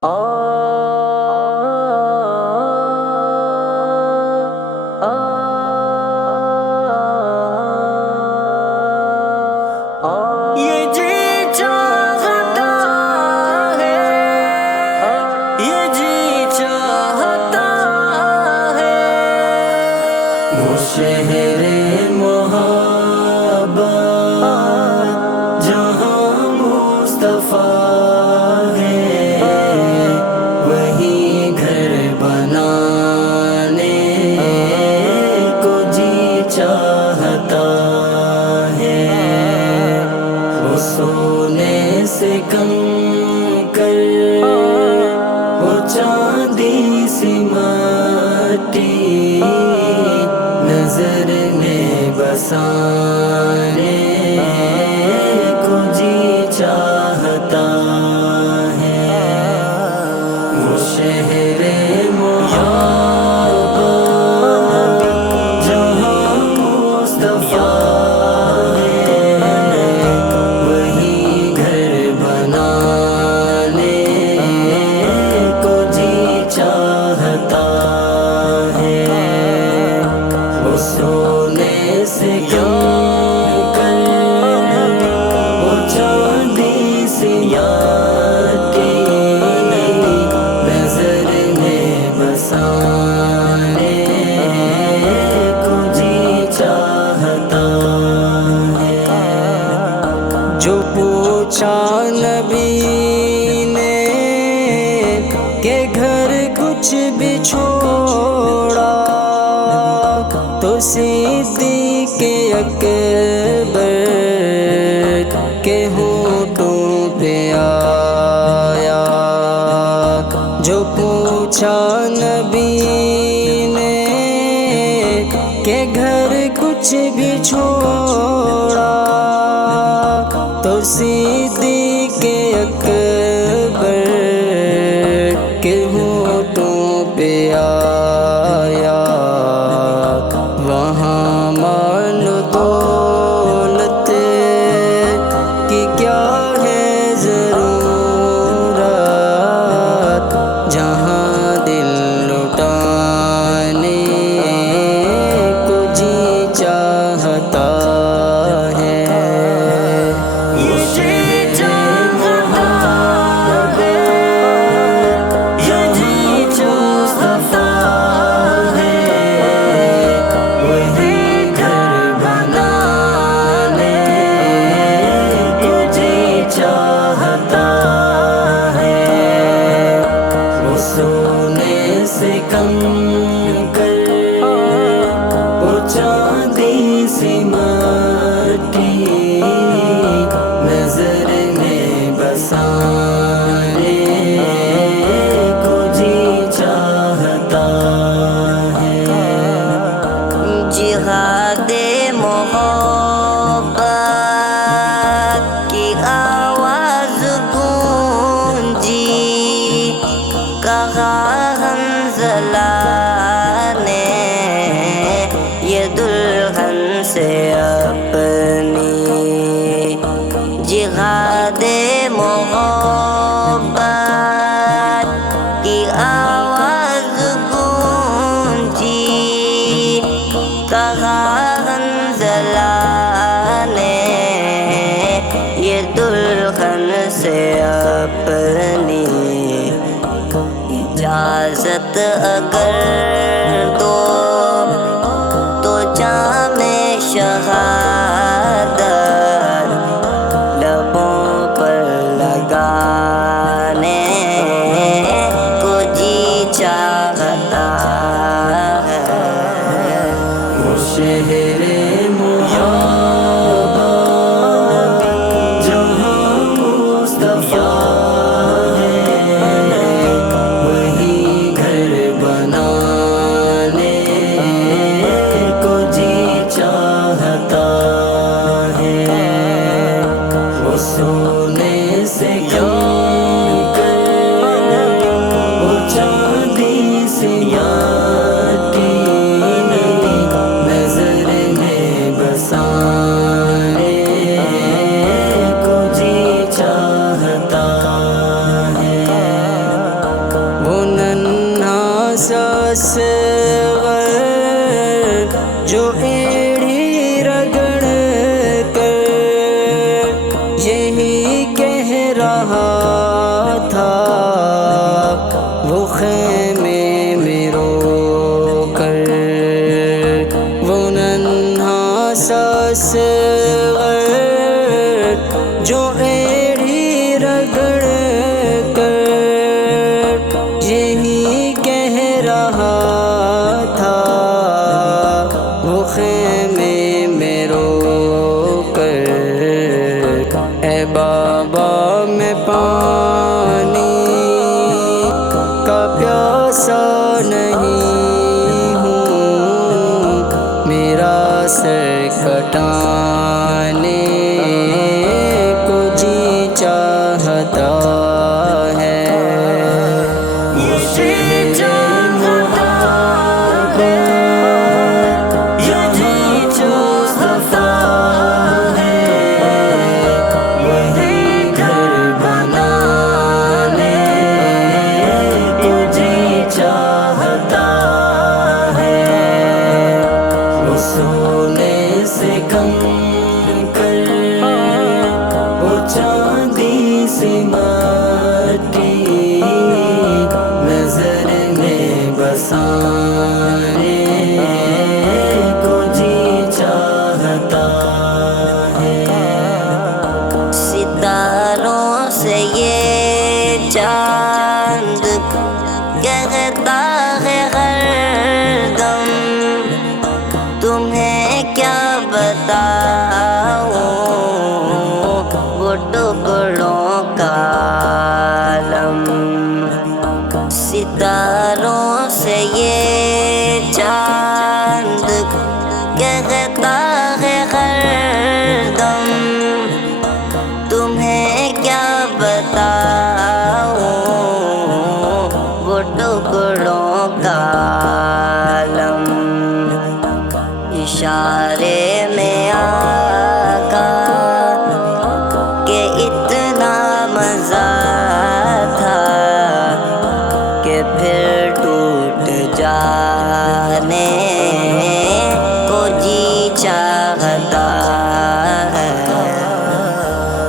یہ جی چاہتا ہے، یہ جی چاہتا ہے، وہ شہر محبت جہاں مصطفیٰ ہے، وہی گھر بنانے کو جی چاہتا ہے، وہ سونے سے کم کر وہ چاندی سی مٹی نظر میں بسانے کو جی چاہتا ہے، وہ شہر محبت جہاں مصطفیٰ سونے سے کم کر وہ چاندی سی مٹی نظر میں بسانے کو جی چاہتا ہے، جو پوچھا نبی نے کہ گھر کچھ بھی چھوڑا تو صدیق اکبر کے ہونٹوں پہ آیا، جو پوچھا نبی نے کہ گھر کچھ بھی چھوڑا تو صدیق اکبر کے ہونٹوں پہ آیا، وہاں مال دولت کی کیا ہے ضرورت، جہاں دل لٹانے کو جی چاہتا ہے، یہ جی چاہتا ہے، یہ جی چاہتا ہے، چاہتا ہے، وہ سونے سے کم کر وہ چاندی سی مٹی نظر میں بسانے کو جی چاہتا ہے، جہاد محبت کی آواز گونجی، کہا حنظلہ نے یہ دلہن سے اپنی، جہاد محبت کی آواز گونجی، کہا حنظلہ نے یہ دلہن سے اپنی، اجازت اگر دو تو جام شہادت لبوں پر لگانے کو جی چاہتا ہے، وہ شہر محبت جہاں مصطفیٰ ہے، وہی گھر بنانے اصغر جو ایڑھی رگڑ کر یہی کہہ رہا تھا، وہ خیمے میں رو کر وہ ننھا سا اصغر جو ایڑھی رگڑ کر یہی کہہ رہا تھا، وہ خیمے میں رو کر اے بابا میں پانی کا پیاسا نہیں ہوں، میرا سر کٹانے کو جی چاہتا ہے، یہ جی چاہتا ہے، یہ جی چاہتا ہے، وہی گھر بنانے کو جی چاہتا ہے، وہ سونے سے کم کر وہ چاندی سی مٹی نظر میں بسانے کو جی چاہتا ہے، ستاروں سے یہ چاند کہتا ہے ہر دم، تمہیں کیا بتاؤں وہ ٹکڑوں کا عالم، ستاروں سے یہ چاند کہتا ہے ہر دم، تمہیں کیا بتاؤں وہ ٹکڑوں کا عالم، اشارے میں آقا کہ اتنا مزہ تھا کہ پھر ٹوٹ جانے کو جی چاہتا ہے،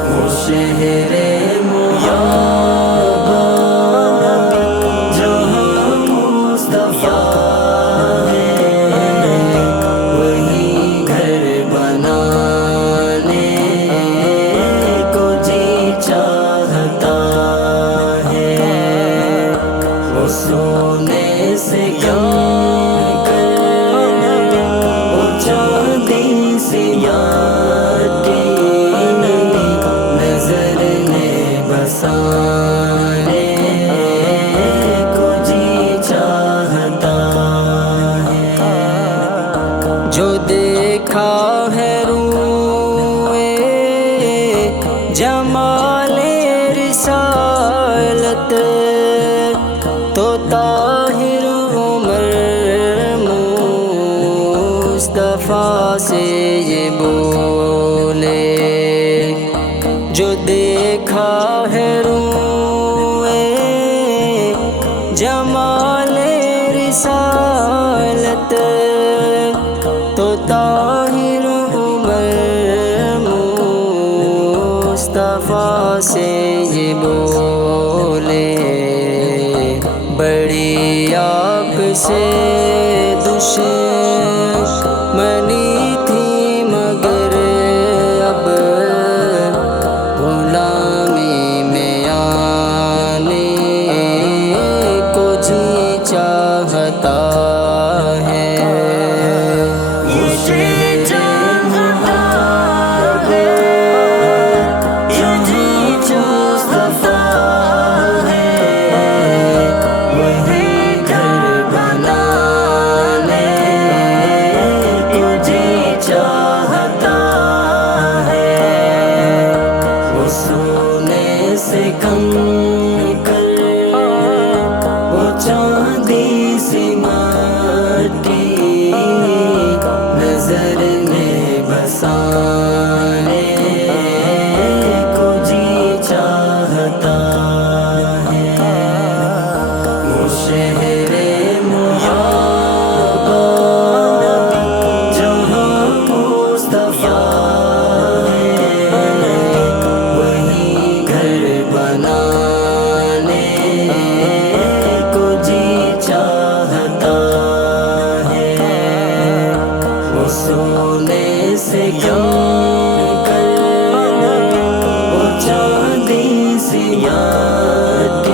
وہ شہر محبت جہاں مصطفیٰ سونے سے کم کر وہ چاندی سی مٹی نظر میں بسانے کو جی چاہتا ہے، جو دیکھا ہے روئے جمال رسالت تو طاہر عمر مصطفیٰ سے یہ بولے، جو دیکھا ہے روئے جمال رسالت تو طاہر عمر مصطفیٰ سے یہ بولے، بڑی آپ سے دشمنی تھی مگر اب غلامی میں آنے کو جی چاہتا ہے، یہ جی چاہتا ہے، یہ جی چاہتا ہے، وہی گھر بنانے سونے سے کم کر وہ چاندی سی یاد